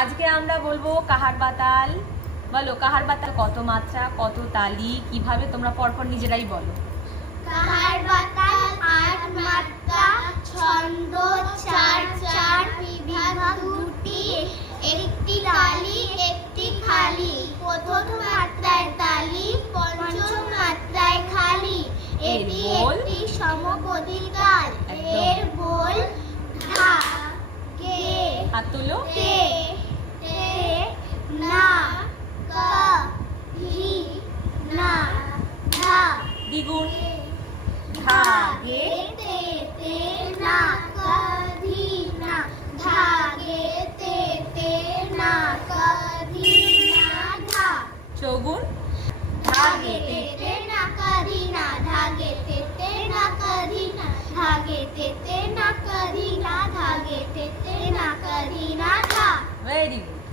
আজকে আমরা বলবো কাহার বাতাল। বলো কাহার বাতাল কত মাত্রা, কত তালি, কিভাবে তোমরা পরপর নিজেরাই বলো। কাহার বাতাল ৮ মাত্রা, ছন্দ ৪ ৪, বিভাগ ২টি, একটি তালি একটি খালি। প্রথম মাত্রায় তালি, পঞ্চম মাত্রায় খালি। এটি একটি সমপদিকার। এর বোল ধা গে হাত তুলো। তে তে না কা হি না ধা দ্বিগুণ ধা গে তে তে না কা ধি না ধা গে তে তে না কা ধি না ধা। চৌগুণ ধা গে তে তে না কা ধি না ধা গে তে তে না কা ধি না ধা গে তে তে না কা ধি না ধা গে তে তে না কা ধি না ধা। Very good.